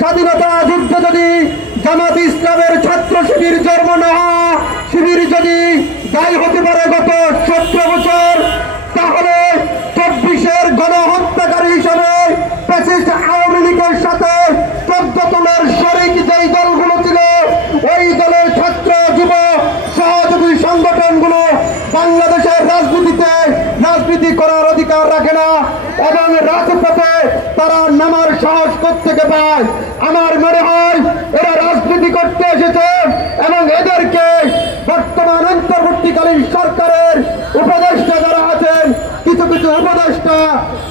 স্বাধীনতা যুদ্ধ যদি জামাত ইসলামের ছাত্র শিবির জন্ম নেওয়া শিবির যদি দায়ী হতে পারে গত 17 বছর, তাহলে 24-এর গণহত্যাকারী হিসেবে ফ্যাসিস্ট আওয়ামী লীগের সাথে 14 তলের শরিক যেই দলগুলো ছিল, ওই দলের ছাত্র যুব সহযোগী সংগঠনগুলো বাংলাদেশের রাজনীতি করার অধিকার রাখে না এবং রাজপথে তারা নামার সাহস কোত্থেকে পায়। আমার মনে হয় এরা রাজনীতি করতে এসেছে এবং এদেরকে বর্তমান অন্তর্বর্তীকালীন সরকারের উপদেষ্টা যারা আছেন, কিছু কিছু উপদেষ্টা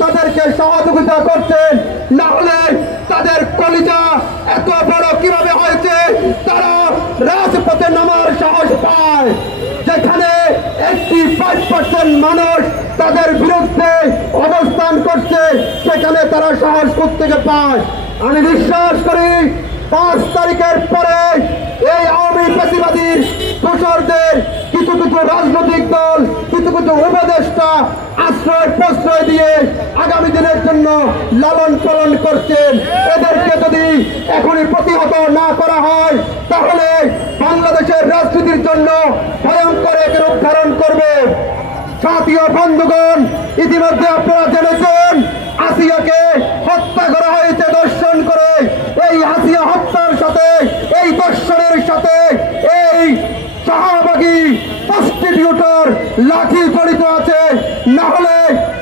তাদেরকে সহযোগিতা করছেন, না হলে তাদের কলিজা এত বড় কিভাবে হয়েছে তারা রাজপথে নামার সাহস পায়। যেখানে 85% মানুষ তাদের বিরুদ্ধে অবস্থান করছে, সেখানে তারা সাহস কোত্থেকে পায়। আমি বিশ্বাস করি 5 তারিখের পরে এই আওয়ামী ফ্যাসিবাদীর দোসরদের কিছু কিছু রাজনৈতিক দল, কিছু কিছু উপদেষ্টা আশ্রয় প্রশ্রয় দিয়ে আগামী দিনের জন্য লালন পালন করছেন। এদেরকে যদি এখনই প্রতিহত না করা হয়, তাহলে বাংলাদেশের রাজনীতির জন্য ভয়ঙ্কর এক রূপ ধারণ করবে। সাথীয় বন্ধুগণ, ইতিমধ্যে আপনারা জেনেছেন আসিয়াকে হত্যা করা হয়েছে দর্শন করে। এই আসিয়া হত্যার সাথে, এই দর্শনের সাথে এই শাহবাগী প্রস্টিটিউটর লাঠি জড়িত আছে। না হলে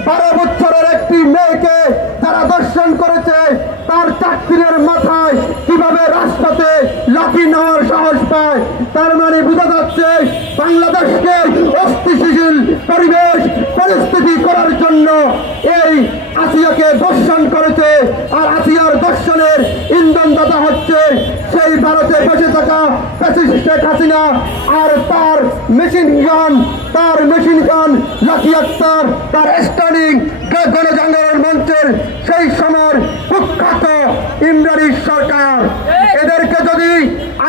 12 বছরের একটি মেয়েকে যারা দর্শন করেছে, তার 4 দিনের মাথায় কিভাবে রাস্তাতে লাঠি নেওয়ার সাহস পায়। তার মানে বোঝা যাচ্ছে বাংলাদেশকে অস্থিতিশীল পরিস্থিতি করার জন্য এই আসিয়াকে দর্শন করেছে। আর আসিয়ার দর্শনের ইন্ধনদাতা হচ্ছে সেই ভারতে বসে থাকা ফ্যাসিস্ট শেখ হাসিনা আর তার মেশিন গান লাকি আক্তার, তার স্টার্নিং গণজাগরণ মঞ্চের সেই সময়ের কুখ্যাত ইমরানি সরকার। এদেরকে যদি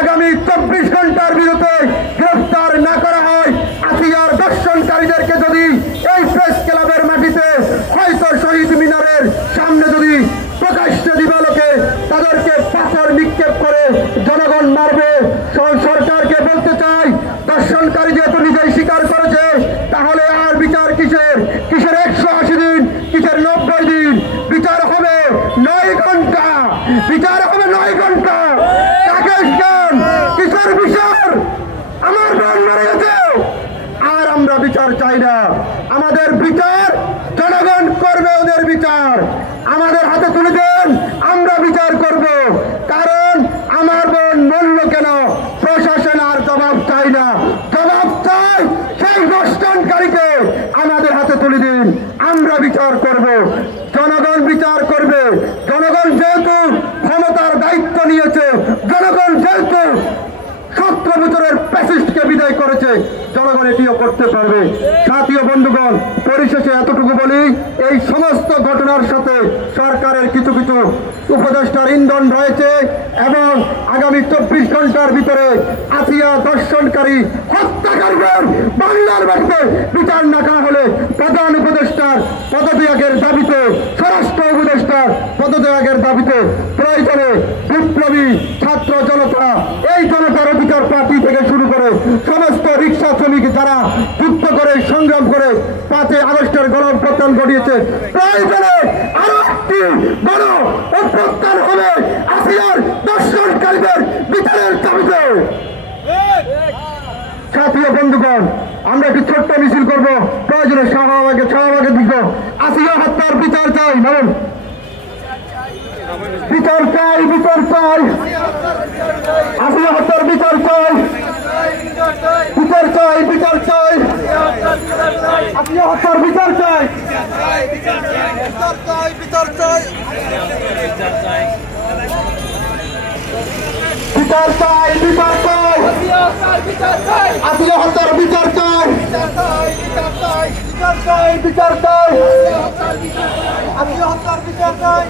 আগামী 24 ঘন্টার ভিতরে গ্রেফতার না করা হয়, আসিয়ার দর্শনকারীদেরকে যদি এই প্রেস ক্লাবের মাটিতে, হয়তো শহীদ মিনারের সামনে যদি প্রকাশ্যে দিবালোকে তাদেরকে পাথর নিক্ষেপ করে জনগণ মারবে। সরকারকে বলতে চাই, দর্শনকারী যেহেতু নিজেই স্বীকার করেছে, তাহলে আর বিচার কিসের 180 দিন, কিসের 90 দিন? বিচার হবে 9 ঘন্টা, বিচার হবে 9 ঘন্টা। কিসের বিচার? আমার বোন মারা গেছে, আর আমরা বিচার চাই না। আমাদের বিচার জনগণ করবে, ওদের বিচার আমাদের হাতে তুলে দেন, আমরা বিচার করব। কারণ আমার বোন মূল্য কেন, প্রশাসন আর জবাব চাই না, জবাব চাই সেই দর্শনকারীকে আমাদের হাতে তুলে দিন, আমরা বিচার করব। জনগণ বিচার করবে। জনগণ যেহেতু ক্ষমতার দায়িত্ব নিয়েছে, জনগণ যেহেতু 17 বছরের ফ্যাসিস্টকে বিদায় করেছে, জনগণ এটিও করতে পারবে। সাথীয় বন্ধুগণ, পরিশেষে এতটুকু বলি, এই সমস্ত ঘটনার সাথে সরকারের কিছু কিছু উপদেষ্টার ইন্ধন রয়েছে এবং আগামী 24 ঘন্টার ভিতরে আসিয়া দর্শনকারী হত্যাকারীদের বাংলার মাটিতে বিচার না করা হলে প্রধান উপদেষ্টার পদত্যাগের দাবিতে, স্বরাষ্ট্র উপদেষ্টার পদত্যাগের দাবিতে প্রয়োজনে বিপ্লবী ছাত্র জনতা, এই জনতার অধিকার পার্টি থেকে শুরু করে সমস্ত রিক্সা শ্রমিক যারা যুদ্ধ করে সংগ্রাম করে 5 আগস্টের গণঅভ্যুত্থান ঘটিয়েছে, প্রয়োজনে আরো একটি গণ অভ্যুত্থান হবে আসিয়ার দর্শনকারীদের বিচারের দাবিতে। সাথীয় বন্ধুগণ, আমরা একটি ছোট্ট মিছিল করবো, প্রয়োজনে শাহবাগে দিব। আসিয়া হত্যার বিচার চাই, বলুন বিচার চাই, বিচার চাই, আসিয়া হত্যার বিচার চাই, বিচার চাই, বিচার চাই, আসিয়া হত্যার বিচার চাই, বিচার চাই, বিচার চাই, আসিয়া হত্যার বিচার চাই, বিচার চাই, বিচার চাই, আসিয়া হত্যার বিচার চাই।